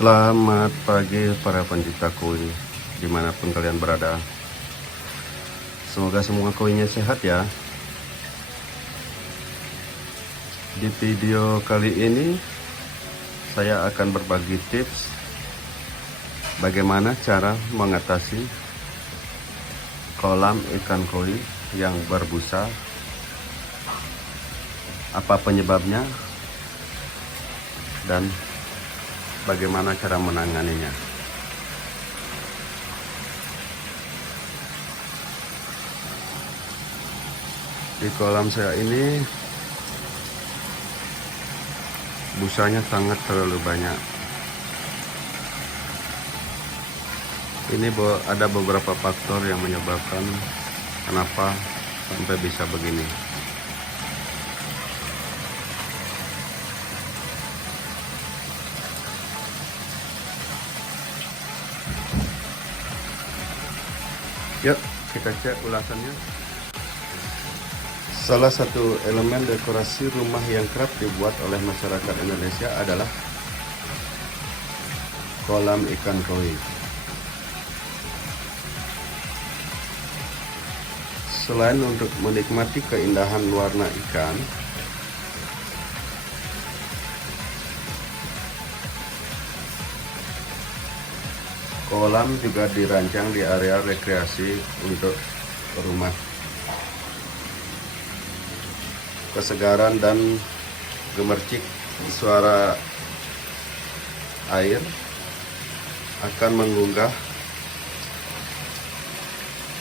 Selamat pagi para pencinta koin dimanapun kalian berada. Semoga semua koinnya sehat ya. Di video kali ini saya akan berbagi tips bagaimana cara mengatasi kolam ikan koi yang berbusa, apa penyebabnya dan bagaimana cara menanganinya. Di kolam saya ini busanya sangat terlalu banyak. Ini ada beberapa faktor yang menyebabkan kenapa sampai bisa begini. Yuk kita cek ulasannya. Salah satu elemen dekorasi rumah yang kerap dibuat oleh masyarakat Indonesia adalah kolam ikan koi. Selain untuk menikmati keindahan warna ikan, kolam juga dirancang di area rekreasi untuk rumah. Kesegaran dan gemercik suara air akan mengunggah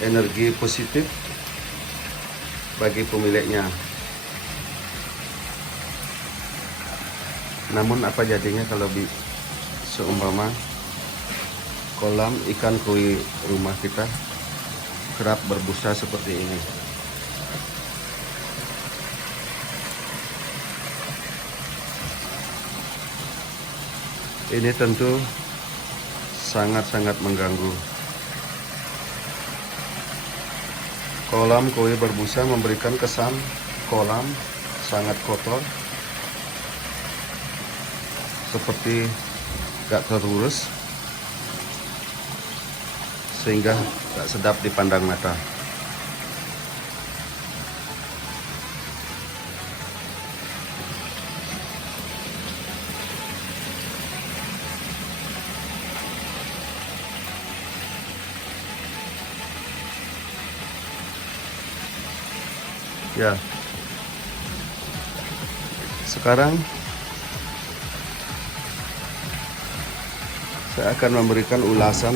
energi positif bagi pemiliknya. Namun apa jadinya kalau seumpama kolam ikan koi rumah kita kerap berbusa seperti ini? Ini tentu sangat-sangat mengganggu. Kolam koi berbusa memberikan kesan kolam sangat kotor, seperti gak terurus, sehingga gak sedap dipandang mata. Ya, sekarang saya akan memberikan ulasan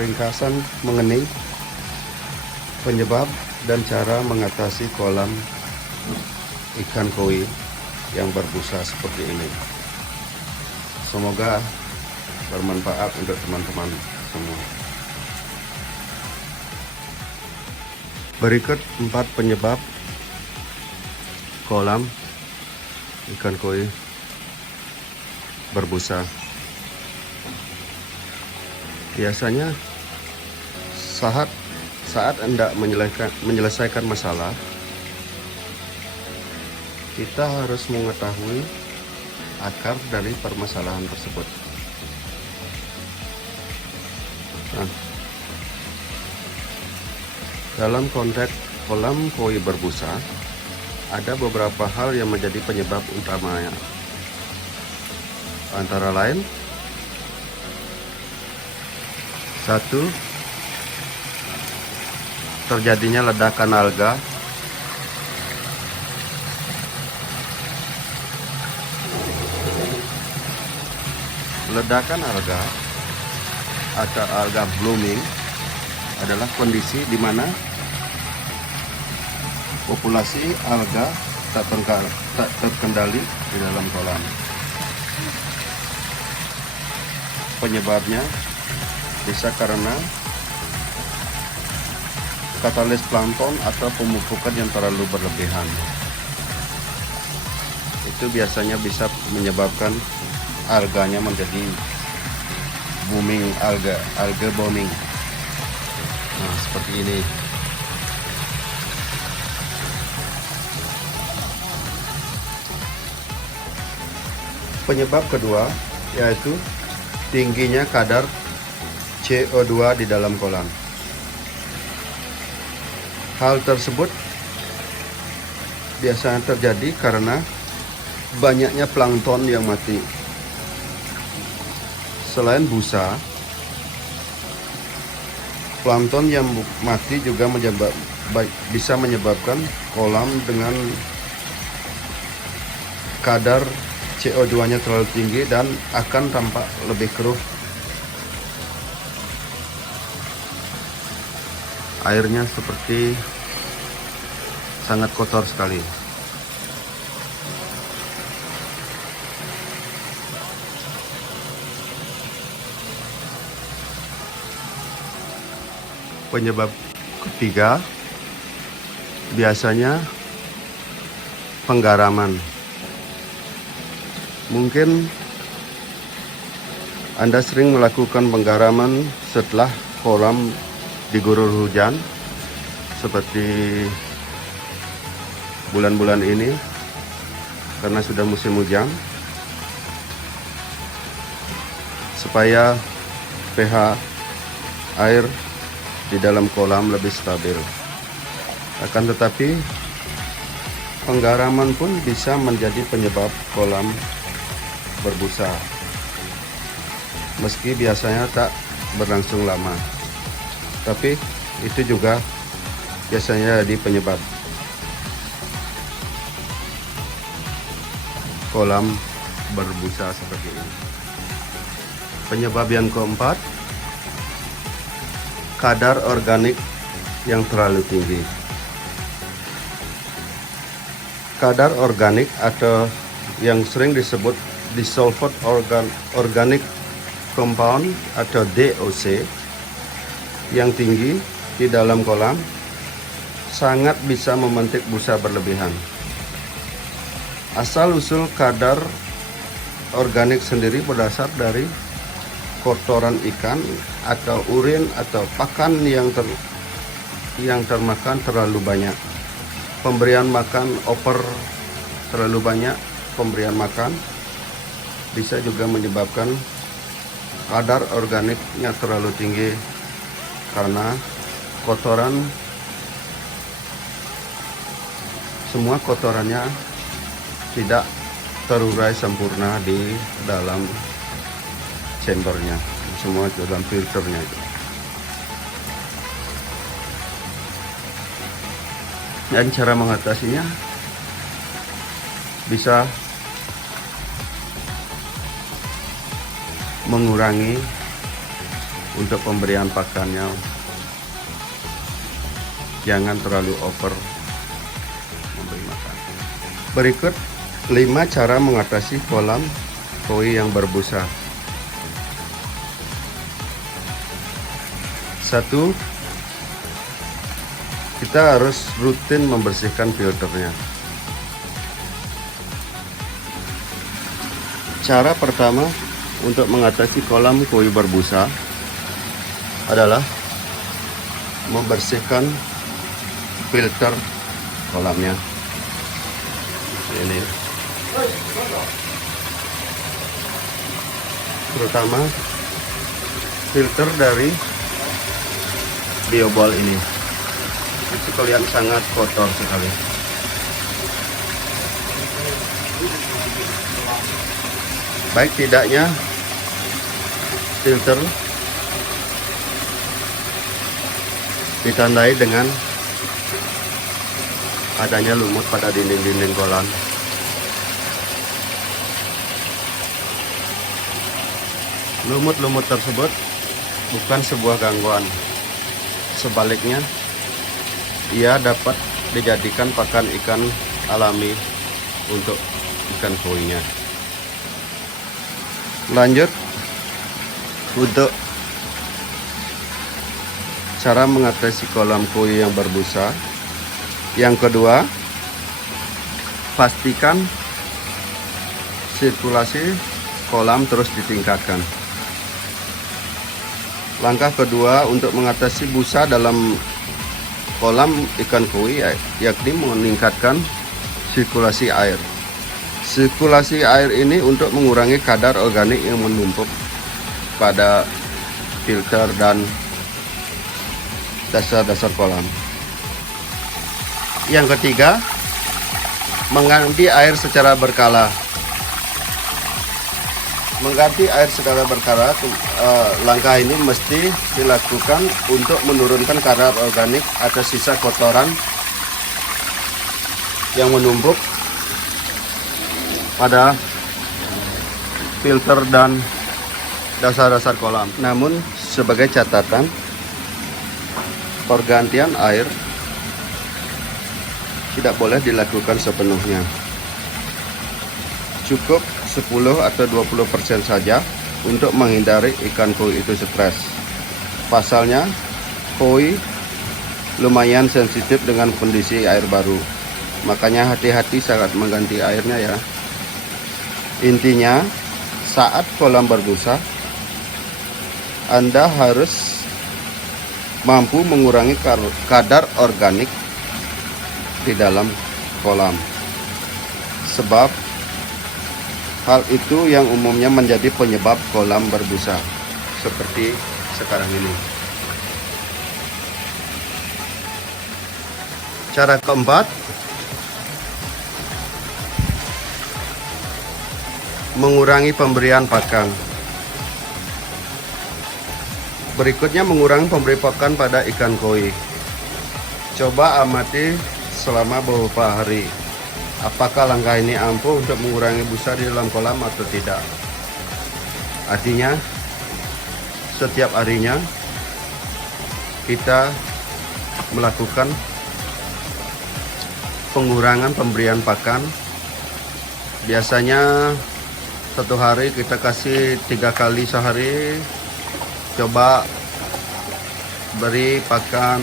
ringkasan mengenai penyebab dan cara mengatasi kolam ikan koi yang berbusa seperti ini. Semoga bermanfaat untuk teman-teman semua. Berikut 4 penyebab kolam ikan koi berbusa. Biasanya saat Anda menyelesaikan masalah, kita harus mengetahui akar dari permasalahan tersebut. Nah, dalam konteks kolam koi berbusa, ada beberapa hal yang menjadi penyebab utamanya. Antara lain, 1. Terjadinya ledakan alga. Ledakan alga atau alga blooming adalah kondisi di mana populasi alga tak terkendali di dalam kolam. Penyebabnya bisa karena katalis plankton atau pemupukan yang terlalu berlebihan. Itu biasanya bisa menyebabkan alganya menjadi booming, alga booming. Nah, seperti ini. Penyebab kedua yaitu tingginya kadar CO2 di dalam kolam. Hal tersebut biasanya terjadi karena banyaknya plankton yang mati. Selain busa, plankton yang mati juga bisa menyebabkan kolam dengan kadar CO2-nya terlalu tinggi dan akan tampak lebih keruh. Airnya seperti sangat kotor sekali. Penyebab ketiga biasanya penggaraman. Mungkin Anda sering melakukan penggaraman setelah kolam diguyur hujan seperti bulan-bulan ini karena sudah musim hujan, supaya pH air di dalam kolam lebih stabil. Akan tetapi penggaraman pun bisa menjadi penyebab kolam berbusa, meski biasanya tak berlangsung lama, tapi itu juga biasanya jadi penyebab kolam berbusa seperti ini. Penyebab yang keempat, kadar organik yang terlalu tinggi. Kadar organik atau yang sering disebut dissolved organic compound atau DOC yang tinggi di dalam kolam sangat bisa memantik busa berlebihan. Asal-usul kadar organik sendiri berdasar dari kotoran ikan atau urin atau pakan yang termakan terlalu banyak. Pemberian makan over terlalu banyak, pemberian makan bisa juga menyebabkan kadar organiknya terlalu tinggi karena semua kotorannya tidak terurai sempurna di dalam chambernya, semua dalam filternya itu. Dan cara mengatasinya bisa mengurangi untuk pemberian pakannya, jangan terlalu over memberi makan. Berikut 5 cara mengatasi kolam koi yang berbusa. 1. Kita harus rutin membersihkan filternya. Cara pertama untuk mengatasi kolam koi berbusa adalah membersihkan filter kolamnya. Ini terutama filter dari biobol ini. Itu kelihatan sangat kotor sekali. Baik tidaknya filter ditandai dengan adanya lumut pada dinding-dinding kolam. Lumut-lumut tersebut bukan sebuah gangguan. Sebaliknya, ia dapat dijadikan pakan ikan alami untuk ikan koinya. Lanjut untuk cara mengatasi kolam koi yang berbusa. Yang kedua, pastikan sirkulasi kolam terus ditingkatkan. Langkah kedua untuk mengatasi busa dalam kolam ikan koi yakni meningkatkan sirkulasi air. Sirkulasi air ini untuk mengurangi kadar organik yang menumpuk pada filter dan dasar-dasar kolam. Yang ketiga, mengganti air secara berkala. Mengganti air secara berkala, langkah ini mesti dilakukan untuk menurunkan kadar organik atau sisa kotoran yang menumpuk pada filter dan dasar-dasar kolam. Namun sebagai catatan, pergantian air tidak boleh dilakukan sepenuhnya. Cukup 10 atau 20% saja untuk menghindari ikan koi itu stres. Pasalnya, koi lumayan sensitif dengan kondisi air baru. Makanya hati-hati saat mengganti airnya ya. Intinya, saat kolam berbusa, Anda harus mampu mengurangi kadar organik di dalam kolam. Sebab hal itu yang umumnya menjadi penyebab kolam berbusa seperti sekarang ini. Cara keempat, mengurangi pemberian pakan. Berikutnya, mengurangi pemberi pakan pada ikan koi. Coba amati selama beberapa hari. Apakah langkah ini ampuh untuk mengurangi busa di dalam kolam atau tidak? Artinya, setiap harinya kita melakukan pengurangan pemberian pakan. Biasanya satu hari kita kasih 3 kali sehari. Coba beri pakan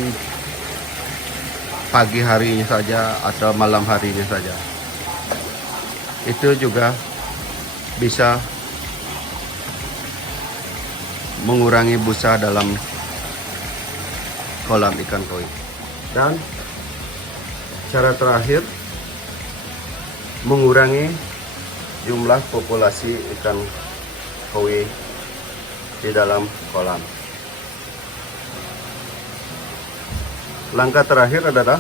pagi harinya saja atau malam harinya saja. Itu juga bisa mengurangi busa dalam kolam ikan koi. Dan cara terakhir, mengurangi jumlah populasi ikan koi di dalam kolam. Langkah terakhir adalah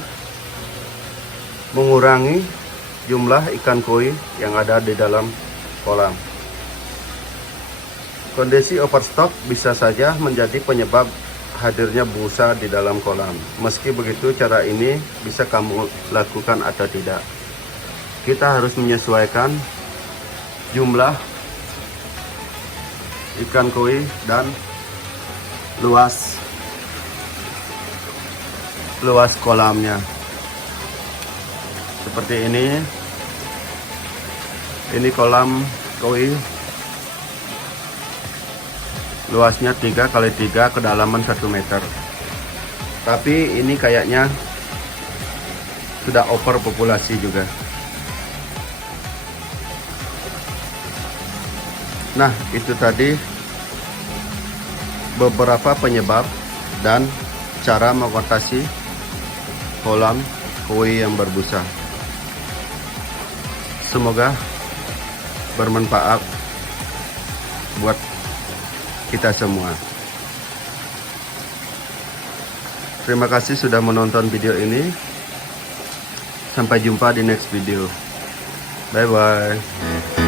mengurangi jumlah ikan koi yang ada di dalam kolam. Kondisi overstock bisa saja menjadi penyebab hadirnya busa di dalam kolam. Meski begitu, cara ini bisa kamu lakukan atau tidak. Kita harus menyesuaikan jumlah ikan koi dan luas kolamnya. Seperti ini kolam koi luasnya 3 kali 3, kedalaman 1 meter. Tapi ini kayaknya sudah overpopulasi juga. Nah, itu tadi beberapa penyebab dan cara mengatasi kolam koi yang berbusa. Semoga bermanfaat buat kita semua. Terima kasih sudah menonton video ini. Sampai jumpa di next video. Bye bye.